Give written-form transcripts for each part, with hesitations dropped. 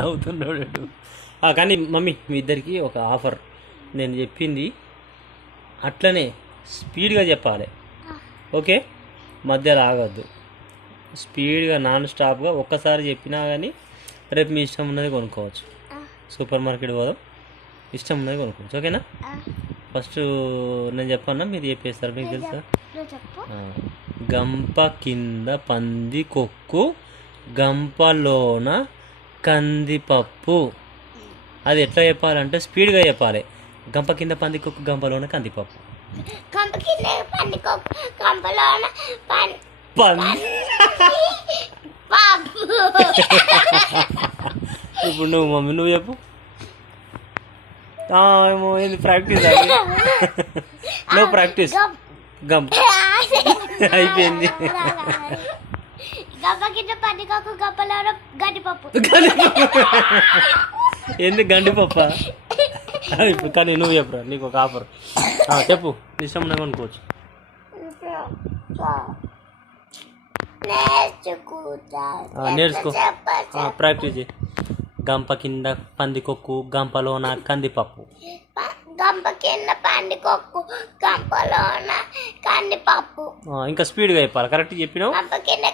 నవ్వుతున్నాడు. కానీ మమ్మీ మీ ఇద్దరికి ఒక ఆఫర్, నేను చెప్పింది అట్లనే స్పీడ్గా చెప్పాలి, ఓకే? మధ్యలో ఆగొద్దు, స్పీడ్గా నాన్ స్టాప్గా ఒక్కసారి చెప్పినా కానీ రేపు మీ ఇష్టం ఉన్నది కొనుక్కోవచ్చు. సూపర్ మార్కెట్ పోదాం, ఇష్టం ఉన్నది కొనుక్కోవచ్చు, ఓకేనా? ఫస్ట్ నేను చెప్పన్నా, మీరు చెప్పేస్తారు, మీకు తెలుసా? గంప కింద పంది కొక్కు, గంపలోన కందిపప్పు. అది ఎట్లా చెప్పాలంటే స్పీడ్గా చెప్పాలి. గంప కింద పంది కొక్కు, గంపలోన కందిపప్పు. ఇప్పుడు నువ్వు మమ్మీ నువ్వు చెప్పు. ఏమో ఏంది ప్రాక్టీస్ అది? No practice. గంప అయిపోయింది. ఏంది గండిపప్ప? ఇప్పుడు కానీ నువ్వు చెప్పురా, నీకు ఒక ఆఫర్ చెప్పు, ఇష్టం ఉన్నది అనుకోవచ్చు. నేర్చుకో, ప్రాక్టీస్ చేయి. గంప కింద పందికొక్కు, గంపలోన కందిపప్పు. గంప కింద పందికొక్కు, గంపలోన కందిపప్పు. ఇంకా స్పీడ్గా చెప్పాలి. కరెక్ట్ చెప్పినావు. గంప కింద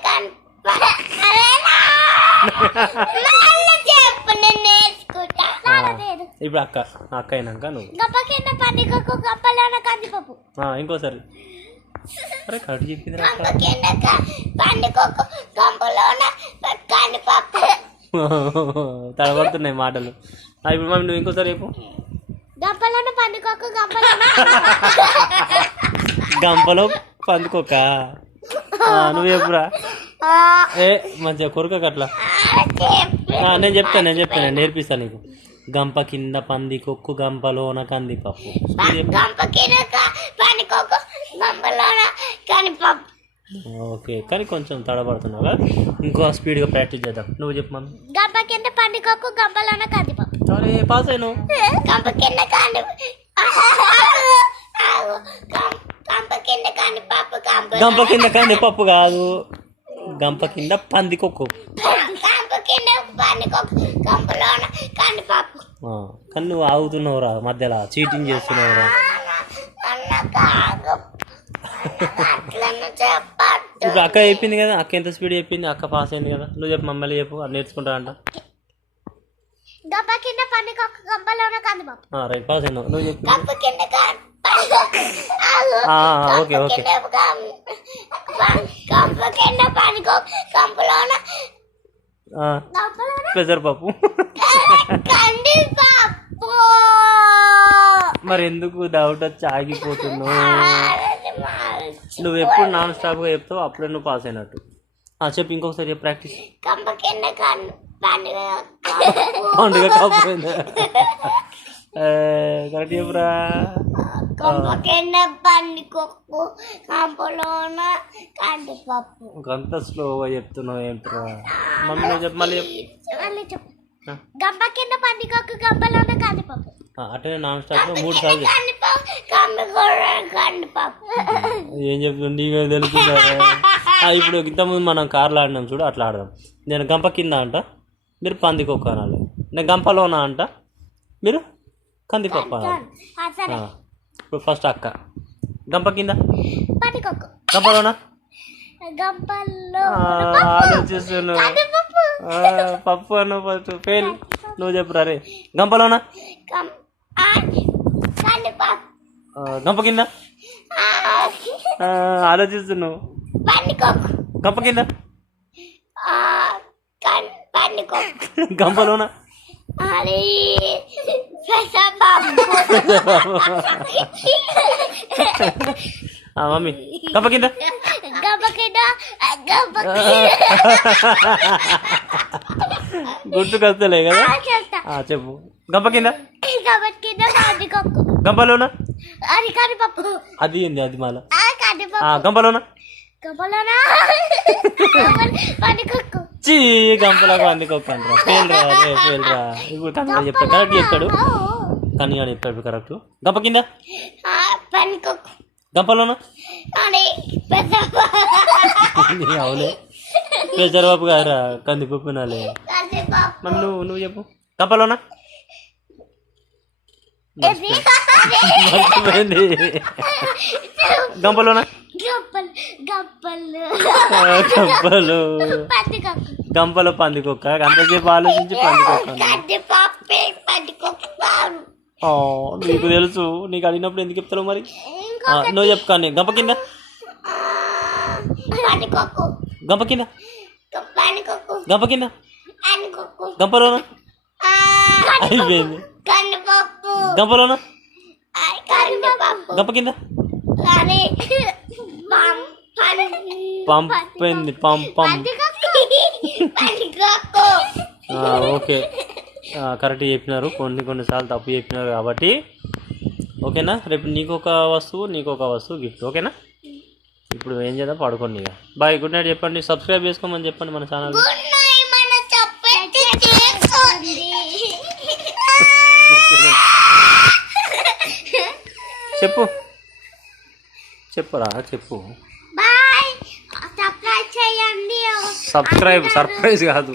ఇప్పుడు అక్క అయినాక నువ్వు. గంప కింద పందికొక్కు, గంపలోన కందిపప్పు. ఇంకోసారి. అరే కరెక్ట్ చెప్పింది. గంప కింద పందికొక్కు, గంపలోన కందిపప్పు. తడబడుతున్నాయి మాటలు. ఇప్పుడు మమ్మీ నువ్వు ఇంకోసారి చెప్పు. గంపలోన పందికొక్కు, గంపలోన గంపలో పందుకోక. నువ్వు చెప్పురా. మంచిగా కొరక అట్లా. నేను చెప్తాను, నేర్పిస్తాను నీకు. గంప కింద పందికొక్కు, గంపలోన కందిపప్పు. గంప కింద పందికొక్కు, గంపలోన కందిపప్పు. ఓకే, కానీ కొంచెం తడబడుతున్నావు కదా, ఇంకో స్పీడ్గా ప్రాక్టీస్ చేద్దాం. నువ్వు చెప్పు మమ్మీ. గంప కింద పందికొక్కు, గంపలోన కందిపప్పు. అరే పాస్ అయిను. గంప కింద గంప కింద కందిపప్పు కాదు, గంప కింద పందికొక్కు. కానీ నువ్వు ఆగుతున్నావురా, మధ్యలో చీటింగ్ చేస్తున్నావురా. ఇప్పుడు అక్క చెప్పింది కదా, అక్క ఎంత స్పీడ్ చెప్పింది, అక్క పాస్ అయింది కదా. నువ్వు చెప్పు, మమ్మల్ని చెప్పు, అది నేర్చుకుంటా అంట. గంప కింద పందికొక్కు, గంపలోన కందిపప్పు. రైట్, పాస్ అయినావు. నువ్వు చెప్పు. గంప కింద ఓకే ఓకే. గంప కింద పందికొక్కు, గంపలోన పెసరపప్పు. కందిపప్పు. మరి ఎందుకు డౌట్ వచ్చి ఆగిపోతున్నావు? నువ్వు ఎప్పుడు నాన్ స్టాప్గా చెప్తావు, అప్పుడే నువ్వు పాస్ అయినట్టు. చెప్పు ఇంకొకసారి చెప్పు, ప్రాక్టీస్. గంప కింద పండుగ కాకపోయిందా? కరెక్ట్ చెప్పురా. గంప కింద పందికొక్కు, గంపలోన కందిపప్పు. అంత స్లోగా చెప్తున్నావు ఏంట్రా? మమ్మీ నువ్వు చెప్పు, మళ్ళీ చెప్పు. గంప కింద పందికొక్కు, గంపలోన కందిపప్పు. అట్లనే నాన్ స్టాప్ 3 సార్లు ఏం చెప్తుంది నీకు తెలుస్తుందా? ఇప్పుడు ఇంతకుముందు మనం కార్లో ఆడినాం చూడు, అట్లా ఆడదాం. నేను గంప కింద అంట, మీరు పందికొక్కు అనాలి. నేను గంపలోనా అంట, మీరు కందిపప్పు అనాలి. ఇప్పుడు ఫస్ట్ అక్క. గంప కింద పందికొక్కు, గంపలోనా గంపలో ఆలోచిస్తున్నావు. పప్పు అను ఫస్ట్ ఫెయిల్. నువ్వు చెప్పురా. రే గంపలోనా గంప కింద ఆలోచిస్తున్నావు. గంప కింద గంపలోనా మమ్మీ గంప కింద గుర్తుకొస్తలే కదా. చెప్పు. గంప కింద గంపలోనా అది ఏంది, అది మళ్ళా గంపలోనా చీ గంపలో పందికొక్కు అంటారా? ఫెయిల్రా. ఇప్పుడు కన్నడ చెప్తాడు, కరెక్ట్ చెప్తాడు. కన్నడ చెప్తాడు కరెక్ట్. గంప కింద గంపలోనా అవులే పెసరపప్పు కాదురా, కందిపప్పు నాలే. కందిపప్పు మమ్మీ నువ్వు చెప్పు గంపలోనా మర్చిపోయింది గంపలోనా గప్పలు గంపలు పందికొక్కు గంపలో పందికొక్క అంతసేపు ఆలోచించి పందికొక్క కందిపప్పు పందికొక్కు నీకు తెలుసు నీకు అడిగినప్పుడు ఎందుకు చెప్తావు మరి నువ్వు చెప్పు కానీ గంప కింద పందికొక్కు గంప కింద పందికొక్కు గంప కింద పందికొక్కు గంపలోనా అయిపోయింది కందిపప్పు గంపలోనా కందిపప్పు గంప కింద కానీ పంపింది పంపం పందికొక్కు ఓకే కరెక్ట్ చెప్పినారు కొన్నిసార్లు తప్పు చెప్పినారు కాబట్టి ఓకేనా రేపు నీకొక వస్తువు గిఫ్ట్ ఓకేనా ఇప్పుడు ఏం చేద్దాం పడుకోండి ఇక బాయ్ గుడ్ నైట్ చెప్పండి సబ్స్క్రైబ్ చేసుకోమని చెప్పండి మన ఛానల్ చెప్పు చెప్పురా చెప్పు బాయ్ సబ్స్క్రైబ్ చేయండి సర్ప్రైజ్ కాదు